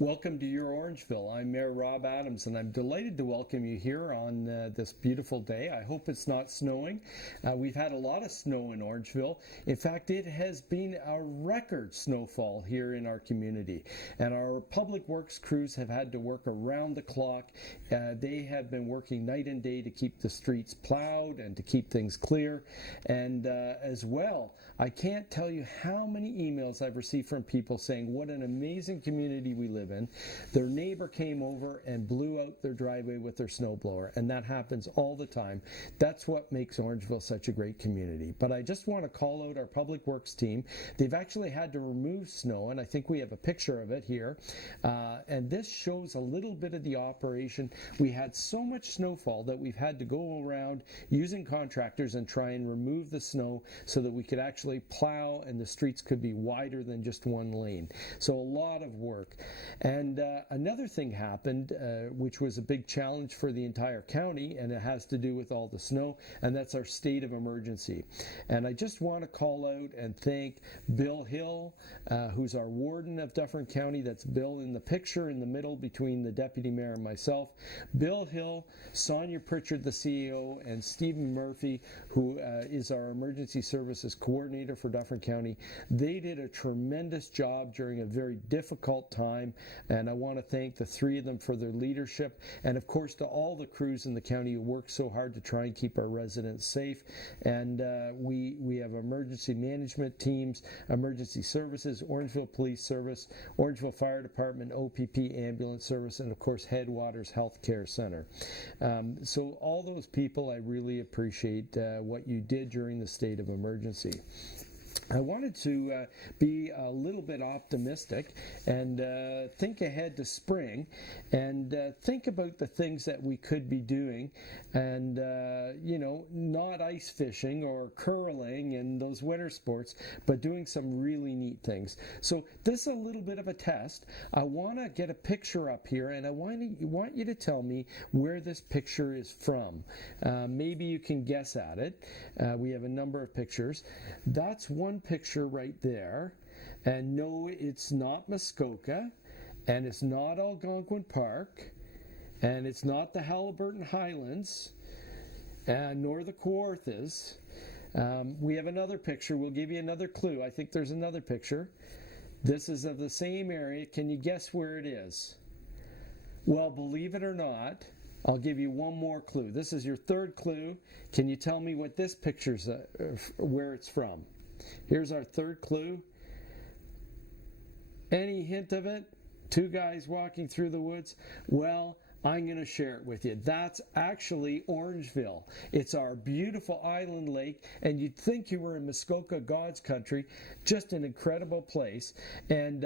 Welcome to YourOrangeville. I'm Mayor Rob Adams, and I'm delighted to welcome you here on this beautiful day. I hope it's not snowing. We've had a lot of snow in Orangeville. In fact, it has been a record snowfall here in our community, and our public works crews have had to work around the clock. They have been working night and day to keep the streets plowed and to keep things clear. And as well, I can't tell you how many emails I've received from people saying what an amazing community we live in. Their neighbor came over and blew out their driveway with their snowblower, and that happens all the time. That's what makes Orangeville such a great community. But I just want to call out our public works team. They've actually had to remove snow, and I think we have a picture of it here. And this shows a little bit of the operation. We had so much snowfall that we've had to go around using contractors and try and remove the snow so that we could actually plow and the streets could be wider than just one lane. So a lot of work. And another thing happened, which was a big challenge for the entire county, and it has to do with all the snow, and that's our state of emergency. And I just want to call out and thank Bill Hill, who's our warden of Dufferin County. That's Bill in the picture in the middle between the deputy mayor and myself. Bill Hill, Sonia Pritchard, the CEO, and Stephen Murphy, who is our emergency services coordinator for Dufferin County. They did a tremendous job during a very difficult time, and I want to thank the three of them for their leadership, and of course to all the crews in the county who work so hard to try and keep our residents safe. And we have emergency management teams, emergency services, Orangeville Police Service, Orangeville Fire Department, OPP Ambulance Service, and of course Headwaters Health Care Center. So all those people, I really appreciate what you did during the state of emergency. I wanted to be a little bit optimistic and think ahead to spring and think about the things that we could be doing, and not ice fishing or curling and those winter sports, but doing some really neat things. So this is a little bit of a test. I want to get a picture up here, and I want you to tell me where this picture is from. Maybe you can guess at it. We have a number of pictures. That's one picture right there, and no, it's not Muskoka, and it's not Algonquin Park, and it's not the Halliburton Highlands, nor the Kawarthas. We have another picture. We'll give you another clue. I think there's another picture. This is of the same area. Can you guess where it is? Well, believe it or not, I'll give you one more clue. This is your third clue. Can you tell me what this picture's where it's from? Here's our third clue. Any hint of it? Two guys walking through the woods? Well, I'm going to share it with you. That's actually Orangeville. It's our beautiful island lake, and you'd think you were in Muskoka, God's country. Just an incredible place. And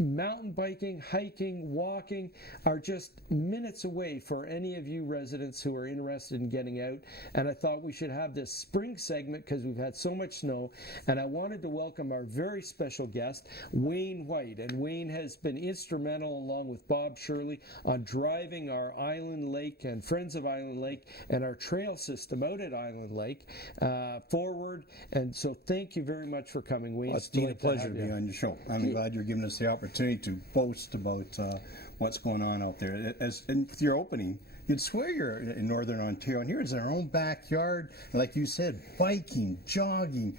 mountain biking, hiking, walking are just minutes away for any of you residents who are interested in getting out. And I thought we should have this spring segment because we've had so much snow. And I wanted to welcome our very special guest, Wayne White. And Wayne has been instrumental, along with Bob Shirley, on driving our Island Lake and Friends of Island Lake and our trail system out at Island Lake forward. And so thank you very much for coming, Wayne. Well, it's been a pleasure to be on your show. I'm glad you're giving us the opportunity to boast about what's going on out there. And with your opening, you'd swear you're in Northern Ontario, and here it's in our own backyard. Like you said, biking, jogging,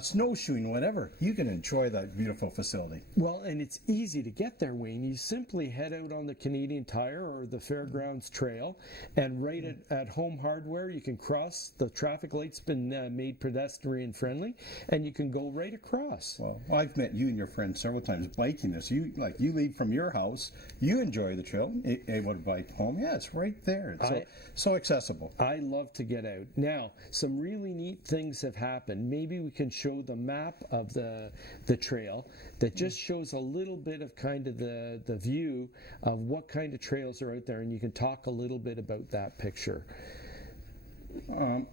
snowshoeing, whatever. You can enjoy that beautiful facility. Well, and it's easy to get there, Wayne. You simply head out on the Canadian Tire or the Fairgrounds Trail, and right at Home Hardware, you can cross. The traffic light's been made pedestrian friendly, and you can go right across. Well, I've met you and your friends several times biking this. You leave from your house, you enjoy the trail, able to bike home. Yeah, it's right there. It's so accessible. I love to get out. Now, some really neat things have happened. Maybe we can show the map of the trail that just shows a little bit of kind of the view of what kind of trails are out there, and you can talk a little bit about that picture.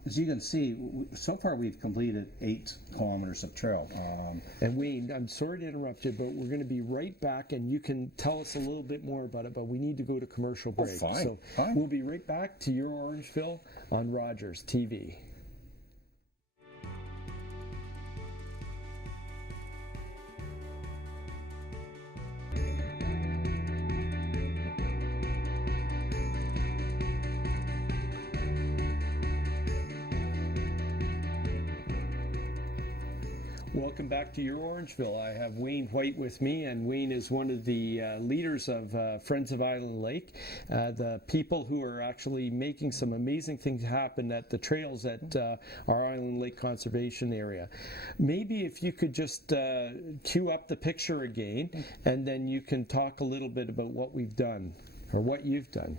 As you can see, so far we've completed 8 kilometers of trail. And Wayne, I'm sorry to interrupt you, but we're going to be right back, and you can tell us a little bit more about it, but we need to go to commercial break. Fine. We'll be right back to Your Orangeville on Rogers TV. Welcome back to Your Orangeville. I have Wayne White with me, and Wayne is one of the leaders of Friends of Island Lake, the people who are actually making some amazing things happen at the trails at our Island Lake Conservation Area. Maybe if you could just cue up the picture again, and then you can talk a little bit about what we've done, or what you've done.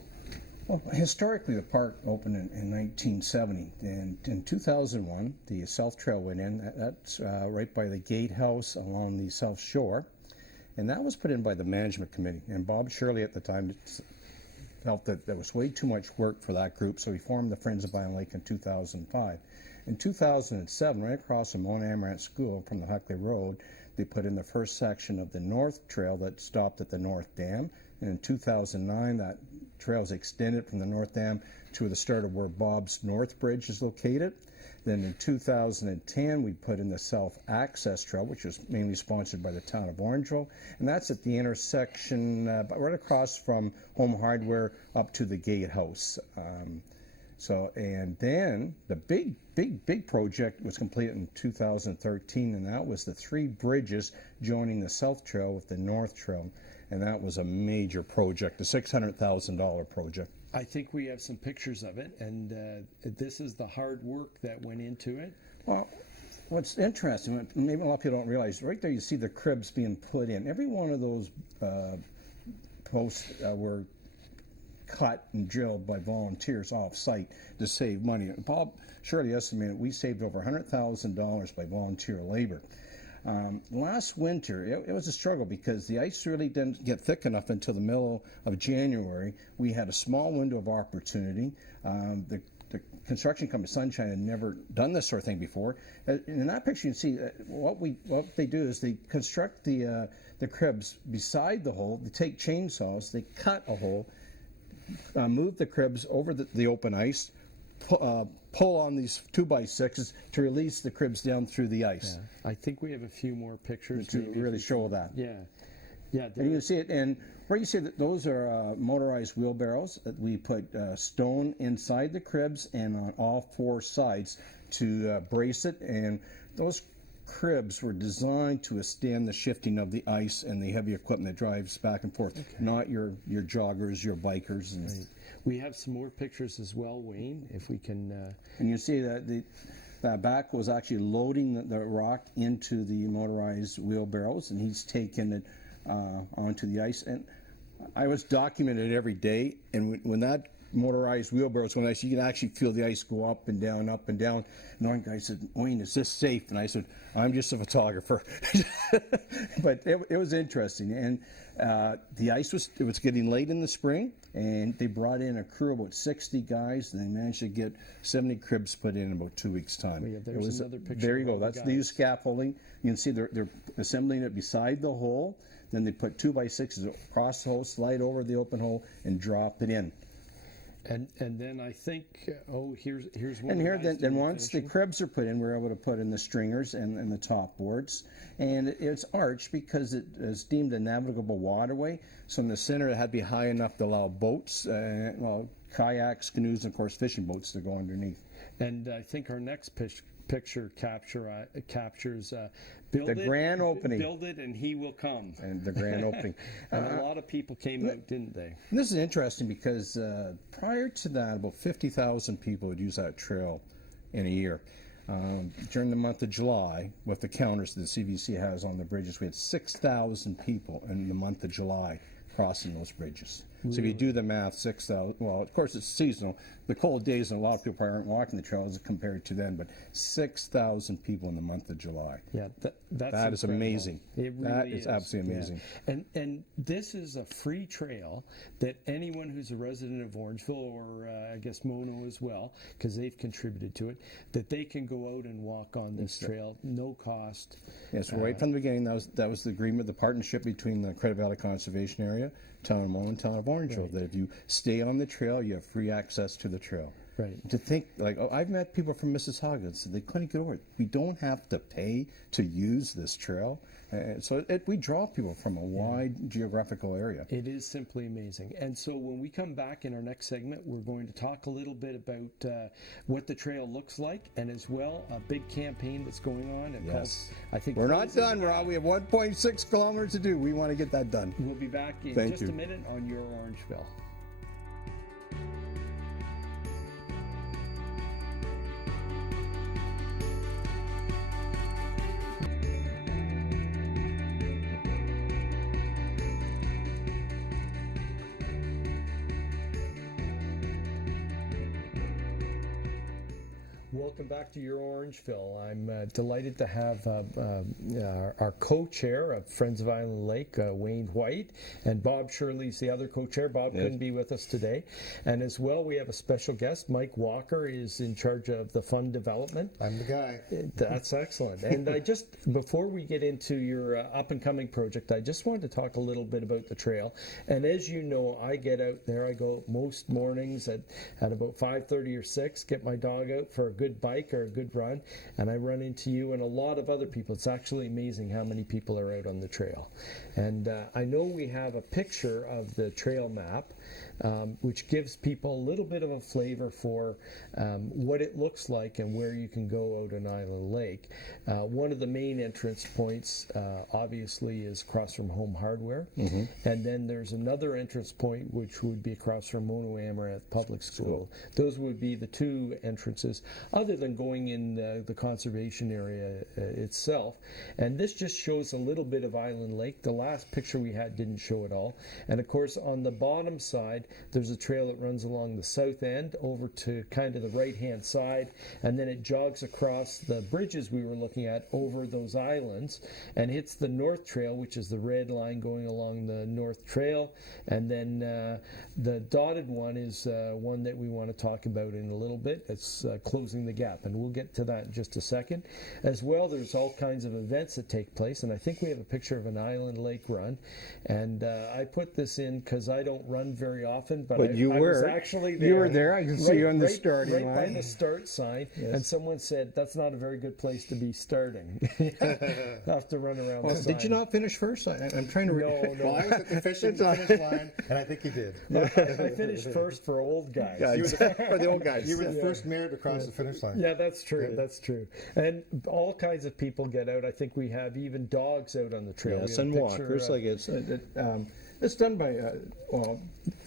Well, historically, the park opened in 1970, and in 2001, the South Trail went in. That's right by the gatehouse along the South Shore, and that was put in by the management committee. And Bob Shirley at the time felt that there was way too much work for that group, so he formed the Friends of Island Lake in 2005. In 2007, right across from Mount Amaranth School from the Huckley Road, they put in the first section of the North Trail that stopped at the North Dam. And in 2009, that trail is extended from the North Dam to the start of where Bob's North Bridge is located. Then in 2010, we put in the South Access Trail, which is mainly sponsored by the town of Orangeville. And that's at the intersection right across from Home Hardware up to the gatehouse. And then the big project was completed in 2013, and that was the 3 bridges joining the South Trail with the North Trail. And that was a major project, a $600,000 project. I think we have some pictures of it, and this is the hard work that went into it. Well, what's interesting, maybe a lot of people don't realize, right there you see the cribs being put in. Every one of those posts were cut and drilled by volunteers off-site to save money. Bob Shirley estimated we saved over $100,000 by volunteer labor. Last winter, it was a struggle because the ice really didn't get thick enough until the middle of January. We had a small window of opportunity. The construction company Sunshine had never done this sort of thing before. In that picture, you can see what they do is they construct the cribs beside the hole. They take chainsaws, they cut a hole, move the cribs over the open ice, pull on these 2x6s to release the cribs down through the ice. Yeah. I think we have a few more pictures to really show that. Yeah. And you can see it, and where you see that those are motorized wheelbarrows. We put stone inside the cribs and on all 4 sides to brace it, and those cribs were designed to withstand the shifting of the ice and the heavy equipment that drives back and forth, not your joggers, your bikers. And right. We have some more pictures as well, Wayne, if we can. And you see that that back was actually loading the rock into the motorized wheelbarrows, and he's taken it onto the ice. And I was documented every day, and when that motorized wheelbarrows on ice, you can actually feel the ice go up and down, up and down. And one guy said, "Wayne, is this safe?" And I said, "I'm just a photographer." But it was interesting. And the ice was getting late in the spring, and they brought in a crew of about 60 guys, and they managed to get 70 cribs put in about 2 weeks' time. Yeah, there's another picture. There you go. That's the scaffolding. You can see they're assembling it beside the hole. Then they put 2x6s across the hole, slide over the open hole, and drop it in. And then I think here's one. And here then once the cribs are put in, we're able to put in the stringers and the top boards, and it's arched because it is deemed a navigable waterway. So in the center, it had to be high enough to allow boats, kayaks, canoes, and of course fishing boats to go underneath. And I think our next picture captures build grand opening. Build it, and he will come. And the grand opening. And a lot of people came out, didn't they? And this is interesting because prior to that, about 50,000 people would use that trail in a year. During the month of July, with the counters that the CVC has on the bridges, we had 6,000 people in the month of July crossing those bridges. So if you do the math, 6,000, well, of course it's seasonal. The cold days, and a lot of people probably aren't walking the trails compared to then, but 6,000 people in the month of July. Yeah, that is amazing. It really that is absolutely amazing. Yeah. And this is a free trail that anyone who's a resident of Orangeville, or I guess Mono as well, because they've contributed to it, that they can go out and walk on this trail, no cost. Yes, right from the beginning, that was the agreement, the partnership between the Credit Valley Conservation Area, Town of Mono, and Town of Orangeville, that if you stay on the trail, you have free access to the trail. Right. To think, I've met people from Mississauga that they couldn't get over it. We don't have to pay to use this trail. So we draw people from a wide geographical area. It is simply amazing. And so when we come back in our next segment, we're going to talk a little bit about what the trail looks like, and as well a big campaign that's going on. Yes. I think We're not done, Rob. We have 1.6 kilometers to do. We want to get that done. We'll be back in just a minute on Your Orangeville. Welcome back to Your Orangeville. I'm delighted to have our co-chair of Friends of Island Lake, Wayne White, and Bob Shirley's the other co-chair. Bob couldn't be with us today. And as well, we have a special guest. Mike Walker is in charge of the fund development. I'm the guy. That's excellent. And before we get into your up-and-coming project, I just wanted to talk a little bit about the trail. And as you know, I get out there. I go most mornings at about 5:30 or 6, get my dog out for a good bike or a good run, and I run into you and a lot of other people. It's actually amazing how many people are out on the trail. And I know we have a picture of the trail map, which gives people a little bit of a flavor for what it looks like and where you can go out on Island Lake. One of the main entrance points, obviously, is across from Home Hardware. And then there's another entrance point, which would be across from Mono Amaranth Public School. Those would be the two entrances, other than going in the conservation area itself. And this just shows a little bit of Island Lake. The last picture we had didn't show it all. And of course, on the bottom side, there's a trail that runs along the south end over to kind of the right-hand side, and then it jogs across the bridges we were looking at over those islands and hits the North Trail, which is the red line going along the North Trail. And then the dotted one is one that we want to talk about in a little bit. It's Closing the Gap, and we'll get to that in just a second. As well, there's all kinds of events that take place, and I think we have a picture of an Island Lake run. And I put this in because I don't run very often, but I was actually there. You were there. I can see you on the starting line. Right by the start sign, and someone said, that's not a very good place to be starting. You have to run around the sign. Did you not finish first? I'm trying to... No. Well, I was at the finish line, and I think you did. I finished first for old guys. For the old guys. You were the first mayor to cross the finish line. Yeah, that's true. That's true. And all kinds of people get out. I think we have even dogs out on the trail. Yes, and walkers. It's done by a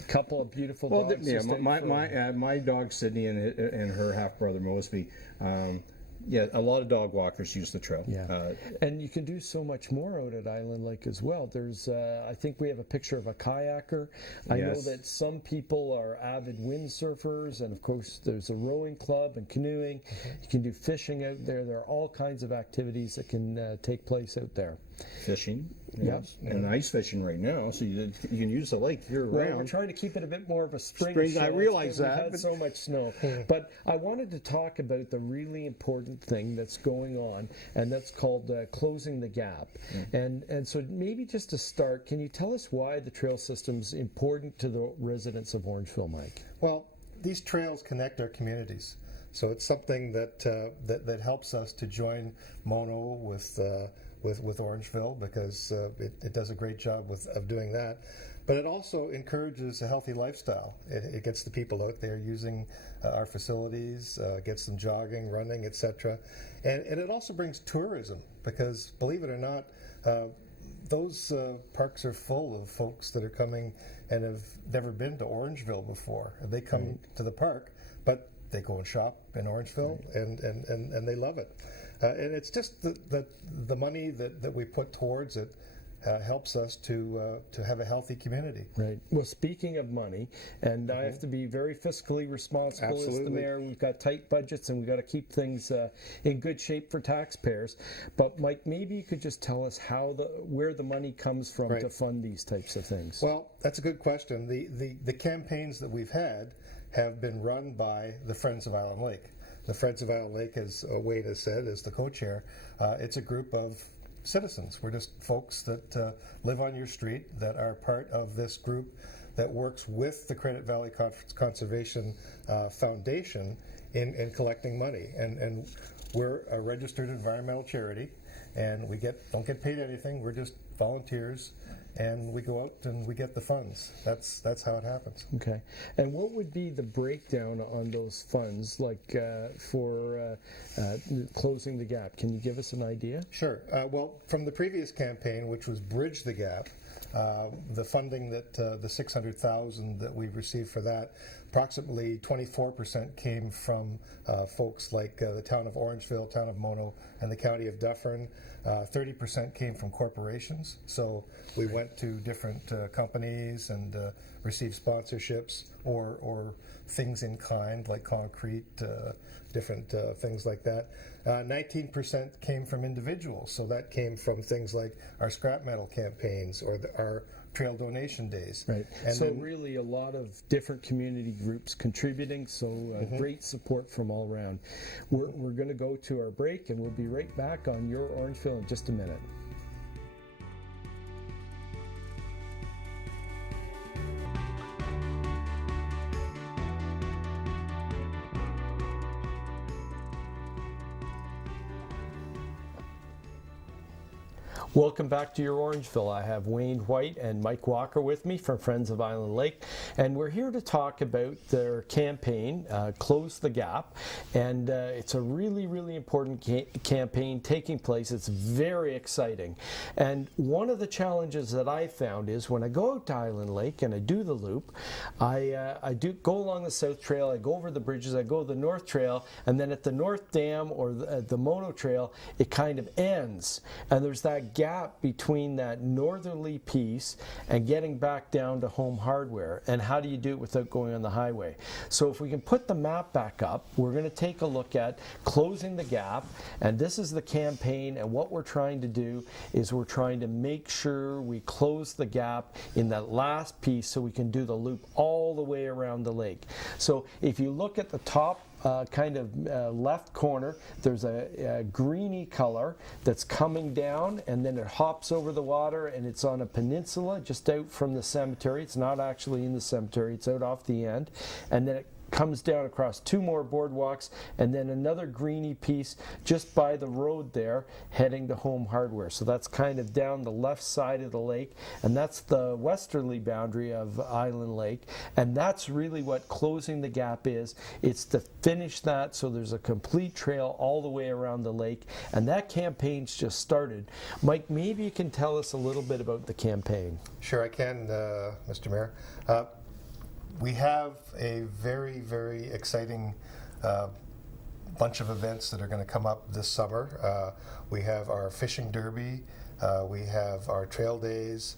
couple of beautiful dogs. Yeah, my dog Sydney and her half brother Mosby. A lot of dog walkers use the trail. Yeah, and you can do so much more out at Island Lake as well. There's, I think we have a picture of a kayaker. I know that some people are avid windsurfers, and of course there's a rowing club and canoeing. You can do fishing out there. There are all kinds of activities that can take place out there. Fishing. Yes, and ice fishing right now, so you can use the lake year round. Well, we're trying to keep it a bit more of a spring show. I realize that. We've had so much snow. But I wanted to talk about the really important thing that's going on, and that's called Closing the Gap. And so maybe just to start, can you tell us why the trail system's important to the residents of Orangeville, Mike? Well, these trails connect our communities. So it's something that helps us to join Mono with Orangeville, because it does a great job of doing that. But it also encourages a healthy lifestyle. It gets the people out there using our facilities, gets them jogging, running, etc. And it also brings tourism, because believe it or not, those parks are full of folks that are coming and have never been to Orangeville before. They come to the park, but they go and shop in Orangeville, and they love it. And it's just the money that we put towards it helps us to have a healthy community. Right. Well, speaking of money, and I have to be very fiscally responsible as the mayor. We've got tight budgets, and we've got to keep things in good shape for taxpayers. But Mike, maybe you could just tell us where the money comes from to fund these types of things. Well, that's a good question. The campaigns that we've had have been run by the Friends of Island Lake. The Friends of Island Lake, as Wade has said, is the co-chair. It's a group of citizens. We're just folks that live on your street, that are part of this group that works with the Credit Valley Conservation Foundation in collecting money. And we're a registered environmental charity, and we don't get paid anything. We're just volunteers, and we go out and we get the funds. That's how it happens. Okay. And what would be the breakdown on those funds, like for closing the gap? Can you give us an idea? Sure. Well, from the previous campaign, which was Bridge the Gap, the funding that the $600,000 that we received for that, approximately 24% came from folks like the town of Orangeville, town of Mono, and the county of Dufferin. 30% came from corporations. So we went to different companies and received sponsorships or things in kind like concrete, different things like that. 19% came from individuals. So that came from things like our scrap metal campaigns or our trail donation days. Right. And so then, really a lot of different community groups contributing, so great support from all around. We're going to go to our break, and we'll be right back on Your Orangeville in just a minute. Welcome back to Your Orangeville. I have Wayne White and Mike Walker with me from Friends of Island Lake, and we're here to talk about their campaign, Close the Gap, and it's a really, really important campaign taking place. It's very exciting, and one of the challenges that I found is when I go out to Island Lake and I do the loop, I do go along the South Trail, I go over the bridges, I go the North Trail, and then at the North Dam or the Mono Trail, it kind of ends, and there's that gap between that northerly piece and getting back down to Home Hardware. And how do you do it without going on the highway? So if we can put the map back up, we're going to take a look at closing the gap, and this is the campaign, and what we're trying to do is we're trying to make sure we close the gap in that last piece so we can do the loop all the way around the lake. So if you look at the top left corner, there's a greeny color that's coming down, and then it hops over the water, and it's on a peninsula just out from the cemetery. It's not actually in the cemetery, it's out off the end, and then it comes down across two more boardwalks, and then another greeny piece just by the road there heading to Home Hardware. So that's kind of down the left side of the lake, and that's the westerly boundary of Island Lake, and that's really what closing the gap is. It's to finish that so there's a complete trail all the way around the lake, and that campaign's just started. Mike, maybe you can tell us a little bit about the campaign. Sure, I can, Mr. Mayor. We have a very, very exciting bunch of events that are going to come up this summer. We have our fishing derby, we have our trail days,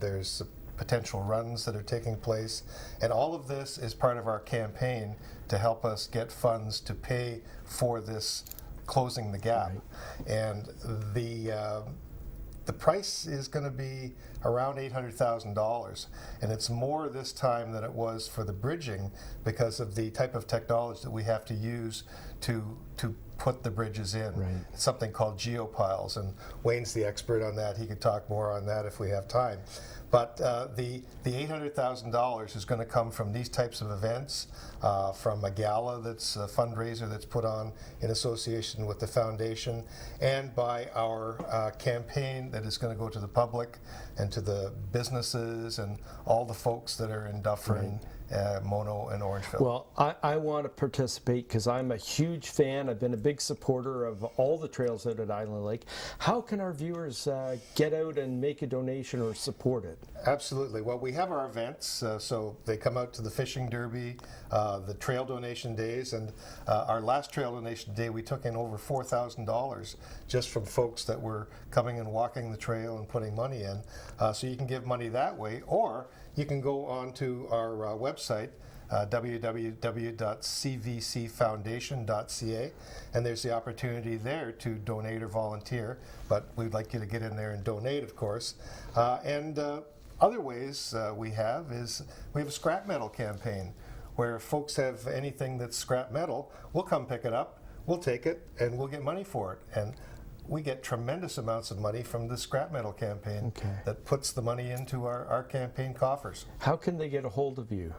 there's potential runs that are taking place, and all of this is part of our campaign to help us get funds to pay for this closing the gap. Right. And the price is going to be around $800,000, and it's more this time than it was for the bridging because of the type of technology that we have to use to put the bridges in. Right. It's something called geopiles, and Wayne's the expert on that. He could talk more on that if we have time. But the $800,000 is going to come from these types of events, from a gala that's a fundraiser that's put on in association with the foundation, and by our campaign that is going to go to the public and to the businesses and all the folks that are in Dufferin, Mono, and Orangeville. Well, I want to participate because I'm a huge fan. I've been a big supporter of all the trails out at Island Lake. How can our viewers get out and make a donation or support it? Absolutely. Well, we have our events, so they come out to the fishing derby, the trail donation days, and our last trail donation day we took in over $4,000 just from folks that were coming and walking the trail and putting money in. So you can give money that way, or you can go on to our website, www.cvcfoundation.ca, and there's the opportunity there to donate or volunteer, but we'd like you to get in there and donate, of course. Other ways we have a scrap metal campaign where if folks have anything that's scrap metal, we'll come pick it up, we'll take it, and we'll get money for it. And we get tremendous amounts of money from the scrap metal campaign that puts the money into our campaign coffers. How can they get a hold of you?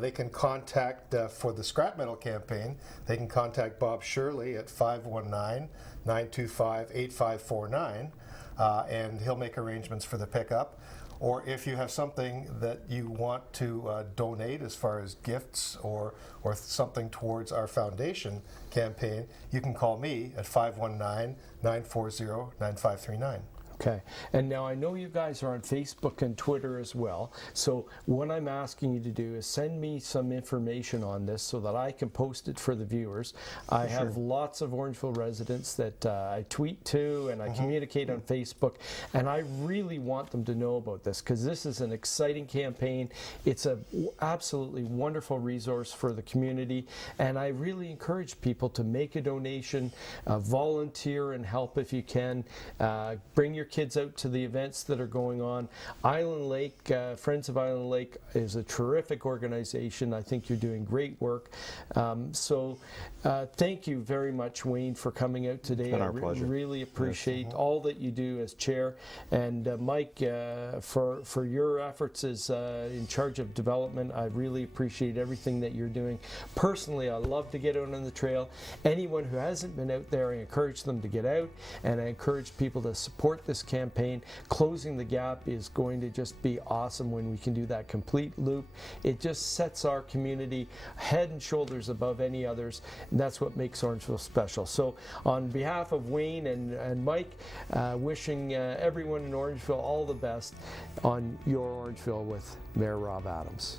They can contact, for the scrap metal campaign, they can contact Bob Shirley at 519-925-8549, and he'll make arrangements for the pickup. Or if you have something that you want to donate as far as gifts or something towards our foundation campaign, you can call me at 519-940-9539. Okay, and now I know you guys are on Facebook and Twitter as well, so what I'm asking you to do is send me some information on this so that I can post it for the viewers. I have lots of Orangeville residents that I tweet to and I communicate on Facebook, and I really want them to know about this because this is an exciting campaign. It's a absolutely wonderful resource for the community, and I really encourage people to make a donation, volunteer and help if you can. Bring your kids out to the events that are going on. Island Lake, Friends of Island Lake is a terrific organization. I think you're doing great work. So thank you very much, Wayne, for coming out today. It's been our pleasure. Really appreciate all that you do as chair. And Mike, for your efforts as in charge of development, I really appreciate everything that you're doing. Personally, I love to get out on the trail. Anyone who hasn't been out there, I encourage them to get out, and I encourage people to support this campaign. Closing the Gap is going to just be awesome when we can do that complete loop. It just sets our community head and shoulders above any others, and that's what makes Orangeville special. So on behalf of Wayne and Mike, wishing everyone in Orangeville all the best on Your Orangeville with Mayor Rob Adams.